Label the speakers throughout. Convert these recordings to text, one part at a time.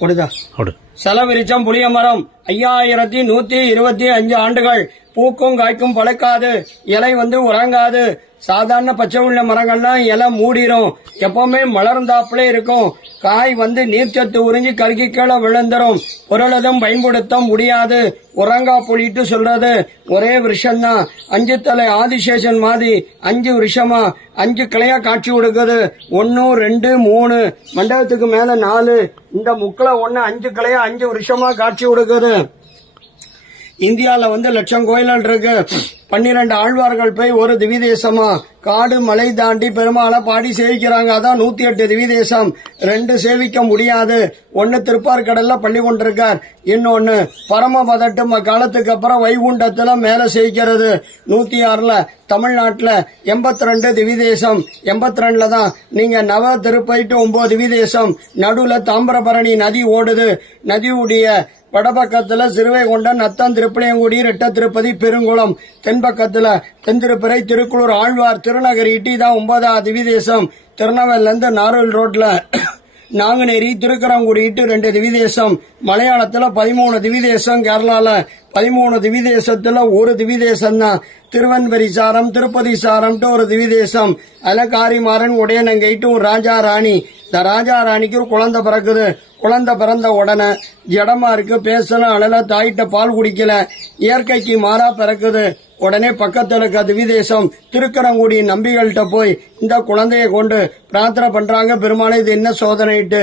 Speaker 1: 俺
Speaker 2: だ。
Speaker 1: 俺。
Speaker 2: செலவிரிச்சம் புளிய மரம் ஐயாயிரத்தி நூத்தி இருபத்தி அஞ்சு ஆண்டுகள். பூக்கும் காய்க்கும் பழக்காது. இலை வந்து உறங்காது. சாதாரண பச்சை உள்ள மரங்கள்லாம் இலை மூடிரும். எப்பவுமே மலர்ந்தாப்புல இருக்கும். காய் வந்து நீர்ச்சத்து உறிஞ்சி கருகி கீழே விழுந்துரும். பொருளதும் பயன்படுத்த முடியாது. உறங்கா புளிட்டு சொல்றது ஒரே விஷம்தான். அஞ்சு தலை ஆதிசேஷன் மாதிரி அஞ்சு விஷமா அஞ்சு கிளையா காட்சி கொடுக்குது. ஒன்னு ரெண்டு மூணு மண்டபத்துக்கு மேல நாலு. இந்த முக்கில் ஒன்னு அஞ்சு கிளையா அஞ்சு வருஷமா காட்சி கொடுக்குது இந்தியாவில் வந்து லட்சம் கோயில்கள் இருக்கு. பன்னிரண்டு ஆழ்வார்கள் போய் ஒரு திவிதேசமா. காடு மலை தாண்டி பெருமாளை பாடி சேவிக்கிறாங்க. அதான் நூத்தி எட்டு திவிதேசம். ரெண்டு சேவிக்க முடியாது. ஒன்னு திருப்பார்கடல்ல பண்ணி கொண்டிருக்கார். இன்னொன்னு பரமபதட்டு காலத்துக்கு அப்புறம் வைகுண்டத்துல மேல சேவிக்கிறது. நூத்தி ஆறுல தமிழ்நாட்டுல எண்பத்தி ரெண்டு திவிதேசம். எண்பத்தி ரெண்டுல தான் நீங்க நவ திருப்பைட்டு ஒன்பது திவிதேசம். நடுவுல தாமிரபரணி நதி ஓடுது. நதியுடைய வடபக்கத்துல சிறுவைகுண்டன் நத்தம் திருப்பணியங்குடி ரெட்ட திருப்பதி பெருங்குளம். தென்பக்கத்துல தென்திருப்பறை திருக்குளூர் ஆழ்வார் திருநகர் இட்டி தான் ஒன்பதாம் திவிதேசம் திருநெல்வேலில இருந்து நாரூல் ரோட்ல நாங்குநேரி திருக்கரங்குடி இட்டு ரெண்டு திவிதேசம். மலையாளத்தில் பதிமூணு திவிதேசம் கேரளாவில் பதிமூணு திவிதேசத்தில் ஒரு திவிதேசம் தான் திருவன்பரி சாரம் திருப்பதி சாரம்ட்டு ஒரு திவிதேசம். அலகாரிமாறன் உடையனங்கைட்டு ஒரு ராஜா ராணி. இந்த ராஜா ராணிக்கு ஒரு குழந்தை பிறக்குது. குழந்தை பிறந்த உடனே ஜடமா இருக்கு பேசல அழல தாயிட்ட பால் குடிக்கல. இயற்கைக்கு மாறா பிறக்குது. உடனே பக்கத்தில் இருக்க திவிதேசம் திருக்கரங்குடி நம்பிகள்கிட்ட போய் இந்த குழந்தைய கொண்டு பிரார்த்தனை பண்றாங்க பெருமாளே இது என்ன சோதனைட்டு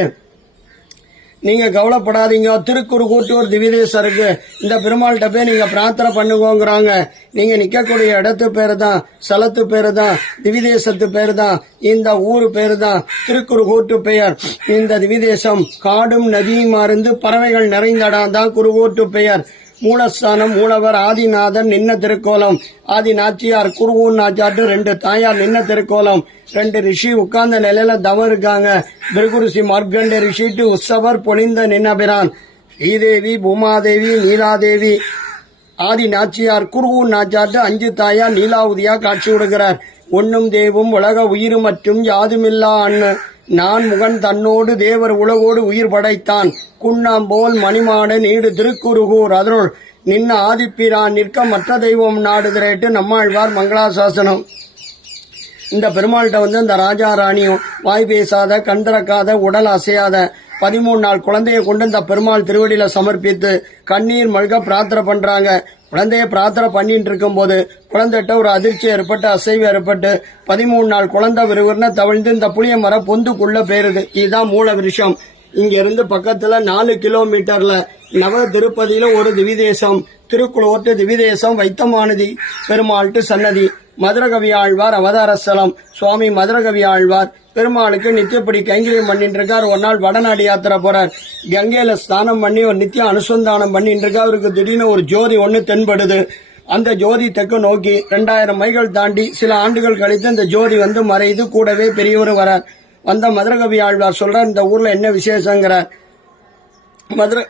Speaker 2: நீங்க கவலைப்படாதீங்க திருக்குறுகூட்டூர் திவிதேசம் இருக்கு. இந்த பெருமாள்கிட்ட போய் நீங்க பிரார்த்தனை பண்ணுங்கோங்கிறாங்க. நீங்க நிக்கக்கூடிய இடத்து பேரு தான் ஸ்தலத்து பேரு தான் திவிதேசத்து பேரு தான் இந்த ஊர் பேரு தான் திருக்குறுகூட்டு பெயர். இந்த திவிதேசம் காடும் நதியுமா இருந்து பறவைகள் நிறைந்தடா தான் குறுகூட்டு பெயர். மூலஸ்தானம் மூலவர் ஆதிநாதன் நின்ன திருக்கோலம். ஆதி நாச்சியார் குருவூர் நாச்சாட்டு ரெண்டு தாயார் நின்ன திருக்கோலம். ரெண்டு ரிஷி உட்கார்ந்த நிலையில தவம் இருக்காங்க பிருகுருஷி மார்க்கண்ட ரிஷிட்டு உற்சவர் பொழிந்த நின்னபிரான். ஸ்ரீதேவி பூமாதேவி நீலாதேவி. ஆதி நாச்சியார் குருவூர் நாச்சாட்டு அஞ்சு தாயார் நீலாவதியா காட்சி விடுகிறார் ஒன்னும் தேவும் உலக உயிர் மற்றும் யாதுமில்லா அண்ணன். நான் முகன் தன்னோடு தேவர் உலகோடு உயிர் படைத்தான். குண்ணாம்போல் மணிமாட நீடு திருக்குறுகூர் அதனுள் நின்ன ஆதிப்பிரான் நிற்க மற்ற தெய்வம் நாடுகிறேட்டு நம்மாழ்வார் மங்களாசாசனம். இந்த பெருமாள்கிட்ட வந்து இந்த ராஜா ராணியும் வாய் பேசாத கண் திறக்காத உடல் அசையாத பதிமூணு நாள் குழந்தைய கொண்டு இந்த பெருமாள் திருவடியில சமர்ப்பித்து கண்ணீர் மல்க பிரார்த்தனை பண்றாங்க. குழந்தைய பிரார்த்தனை பண்ணிட்டு இருக்கும்போது குழந்தைகிட்ட ஒரு அதிர்ச்சி ஏற்பட்டு அசைவு ஏற்பட்டு பதிமூணு நாள் குழந்தை விறுவிறுன்னு தவிழ்ந்து இந்த புளிய மரம் பொந்துக்குள்ள போயிருது. இதுதான் மூல விஷயம் இங்க இருந்து பக்கத்துல நாலு கிலோமீட்டர்ல நவ திருப்பதியில ஒரு திவிதேசம் திருக்குளோட்டு திவிதேசம் வைத்தமானதி பெருமாள்ட்டு சன்னதி. மதுரகவி ஆழ்வார் அவதாரஸ்தலம். சுவாமி மதுரகவி ஆழ்வார் பெருமாளுக்கு நித்தியப்படி கைங்கரியம் பண்ணிட்டு இருக்கார் ஒரு நாள் வடநாடு யாத்திரை போறார். கங்கையில ஸ்நானம் பண்ணி ஒரு நித்தியம் அனுசந்தானம் பண்ணிட்டு இருக்கா அவருக்கு திடீர்னு ஒரு ஜோதி ஒன்று தென்படுது. அந்த ஜோதி தெற்கு நோக்கி ரெண்டாயிரம் மைல்கள் தாண்டி சில ஆண்டுகள் கழித்து இந்த ஜோதி வந்து மறையுது. கூடவே பெரியவரும் வரார். வந்த மதுரகவி ஆழ்வார் சொல்றார் இந்த ஊர்ல என்ன விசேஷங்கிறார். மதுரை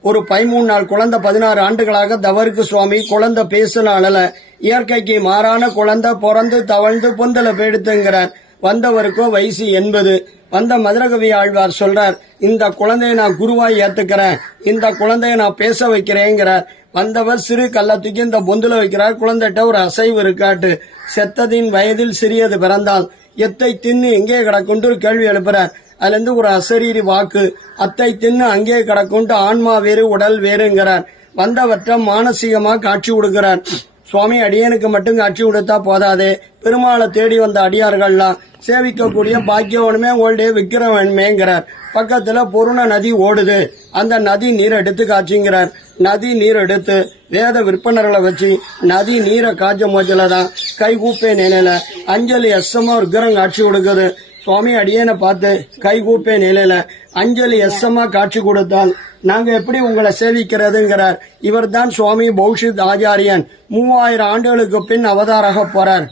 Speaker 2: ஒரு பதிமூணு நாள் குழந்தை பதினாறு ஆண்டுகளாக தவறுக்கு சுவாமி குழந்தை பேசல அழல இயற்கைக்கு மாறான குழந்தை பிறந்து தவழ்ந்து பொந்தல போயிடுத்துங்கிறார். வந்தவருக்கோ வயசு எண்பது. வந்த மதுரகவி ஆழ்வார் சொல்றார் இந்த குழந்தைய நான் குருவாய் ஏத்துக்கிறேன் இந்த குழந்தைய நான் பேச வைக்கிறேங்கிறார். வந்தவர் சிறு கள்ளத்துக்கு இந்த பொந்துல வைக்கிறார் குழந்தைகிட்ட ஒரு அசைவு இருக்காட்டு. செத்ததின் வயதில் சிறியது பிறந்தால் எத்தை தின்னு எங்கே கிடக்குன்று ஒரு கேள்வி எழுப்புறார். அதுலேருந்து ஒரு அசரீரி வாக்கு. அத்தை தின்னு அங்கே கிடக்குண்டு ஆன்மா வேறு உடல் வேறுங்கிறார். வந்தவற்றை மானசீகமாக காட்சி கொடுக்கிறார் சுவாமி அடியனுக்கு மட்டும் காட்சி கொடுத்தா போதாதே. பெருமாளை தேடி வந்த அடியார்கள்லாம் சேவிக்கக்கூடிய பாக்கியவனுமே உங்களுடைய விக்கிரவன்மேங்கிறார் பக்கத்தில் பொருண நதி ஓடுது. அந்த நதி நீர் எடுத்து காட்சிங்கிறார். நதி நீர் எடுத்து வேத விற்பனர்களை வச்சு நதி நீரை காய்ச்ச மோச்சல தான் கை கூப்பே நினைல அஞ்சலி எஸ்எம்ஓ விக்கிரம் காட்சி கொடுக்குது சுவாமி அடியேனை பார்த்து கை கூப்பே நிலையில அஞ்சலி எஸ்எம்மா காட்சி கொடுத்தால் நாங்க எப்படி உங்களை சேவிக்கிறதுங்கிறார். இவர்தான் சுவாமி பௌஷித் ஆச்சாரியன். மூவாயிரம் ஆண்டுகளுக்கு பின் அவதாராக போறார்.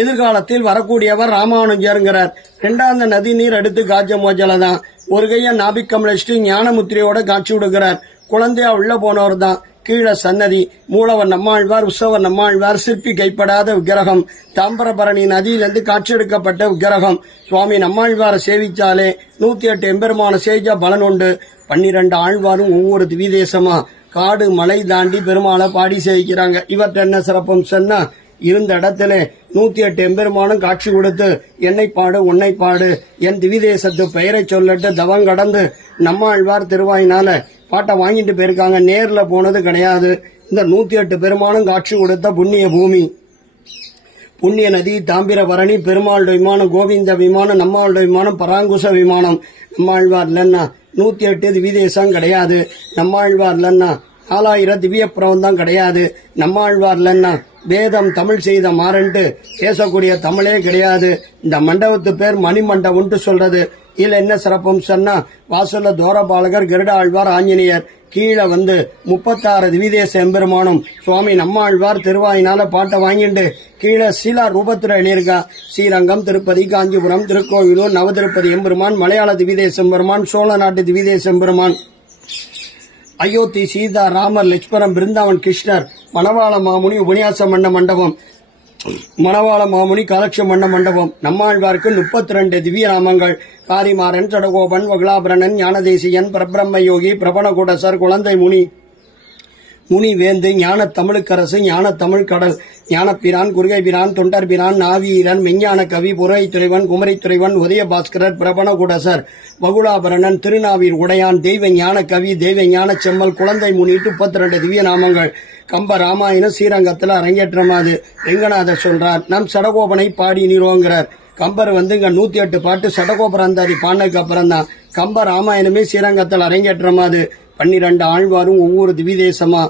Speaker 2: எதிர்காலத்தில் வரக்கூடியவர் ராமானுஜருங்கிறார். ரெண்டாந்த நதி நீர் எடுத்து காய்ச்ச மோச்சல தான். ஒரு கையை நாபிக் கமலிஸ்ட் ஞானமுத்திரையோட காட்சி விடுகிறார் குழந்தையா உள்ள போனவர் தான் கீழ சன்னதி. மூலவர் நம்மாழ்வார் உற்சவர் நம்மாழ்வார் சிற்பி கைப்படாத விக்கிரகம் தாம்பரபரணி நதியிலிருந்து காட்சியெடுக்கப்பட்ட விக்கிரகம் சுவாமி நம்மாழ்வாரை சேவிச்சாலே நூத்தி எட்டு எம்பெருமான சேவிச்சா பலன் உண்டு. பன்னிரண்டு ஆழ்வாரும் ஒவ்வொரு திவிதேசமா. காடு மலை தாண்டி பெருமாளை பாடி சேவிக்கிறாங்க. இவற்ற என்ன சிறப்பம் சொன்னா இருந்த இடத்துல நூத்தி எட்டு எம்பெருமானும் காட்சி கொடுத்து என்னை பாடு உன்னை பாடு. என் திவிதேசத்து பெயரை சொல்லட்டு தவம் கடந்து நம்மாழ்வார் திருவாயினால பாட்டை வாங்கிட்டு போயிருக்காங்க. நேரில் போனது கிடையாது. இந்த நூத்தி எட்டு பெருமானும் காட்சி கொடுத்த புண்ணிய பூமி. புண்ணிய நதி தாம்பிரபரணி பெருமாளுடைய விமானம் கோவிந்த விமானம் நம்மாளுடைய விமானம் பராங்குச விமானம். நம்மாழ்வார் இல்லைன்னா நூத்தி எட்டு திவிதேசம் கிடையாது. நம்மாழ்வார் இல்லைன்னா நாலாயிரம் திவ்ய பிரபந்தம் கிடையாது. நம்மாழ்வார் இல்லைன்னா வேதம் தமிழ் செய்த மாறன்ட்டு பேசக்கூடிய தமிழே கிடையாது. இந்த மண்டபத்து பேர் மணிமண்டபம்ட்டு சொல்றது. இதுல என்ன சிறப்பும் சொன்னால் வாசல்ல தோரபாலகர் கருட ஆழ்வார் ஆஞ்சநேயர் கீழே வந்து முப்பத்தாறு திவிதேச எம்பெருமானும் சுவாமி நம்மாழ்வார் திருவாயினால பாட்டை வாங்கிட்டு கீழே சிலா ரூபத்துல எழுதியிருக்கா. ஸ்ரீரங்கம் திருப்பதி காஞ்சிபுரம் திருக்கோவிலூர் நவதிருப்பதி எம்பெருமான் மலையாள திவிதேச எம்பெருமான் சோழ நாட்டு திவிதேச எம்பெருமான். அயோத்தி சீதா ராமர் லட்சுமணன் பிருந்தாவன் கிருஷ்ணர் மணவாள மாமுனி உபன்யாசம் மண்ட மண்டபம் மணவாள மாமுனி காலட்ச மண்ட மண்டபம். நம்மாழ்வாருக்கு முப்பத்தி ரெண்டு திவ்ய நாமங்கள். காரிமாறன் சடகோபன் வகுலாபரணன் ஞானதேசியன் பிரபிரம்ம யோகி பிரபணகுடசர் குழந்தை முனி. முனி வேந்து ஞான தமிழுக்கரசு ஞான தமிழ் கடல் ஞானப்பிரான் குருகை பிரான் தொண்டர் பிரான் நாவீரன் மெஞ்ஞான கவி புரை துறைவன் குமரி துறைவன் உதய பாஸ்கரர் பிரபணகுடசர் வகுலாபரணன் திருநாவீர் உடையான் தெய்வ ஞான கவி தெய்வ ஞான செம்மல் குழந்தை முனி முப்பத்தி ரெண்டு திவ்ய நாமங்கள் கம்ப ராமாயணம் ஸ்ரீரங்கத்தில் அரங்கேற்றமாது. ரெங்கநாதர் சொல்றார் நம் சடகோபனை பாடி நிறுவங்கிறார் கம்பர் வந்து இங்கே நூத்தி எட்டு பாட்டு சடகோபராந்தாதி பாடினதுக்கு அப்புறம் தான் கம்ப ராமாயணமே ஸ்ரீரங்கத்தில் அரங்கேற்றமாது. பன்னிரண்டு ஆழ்வாரும் ஒவ்வொரு திவிதேசமா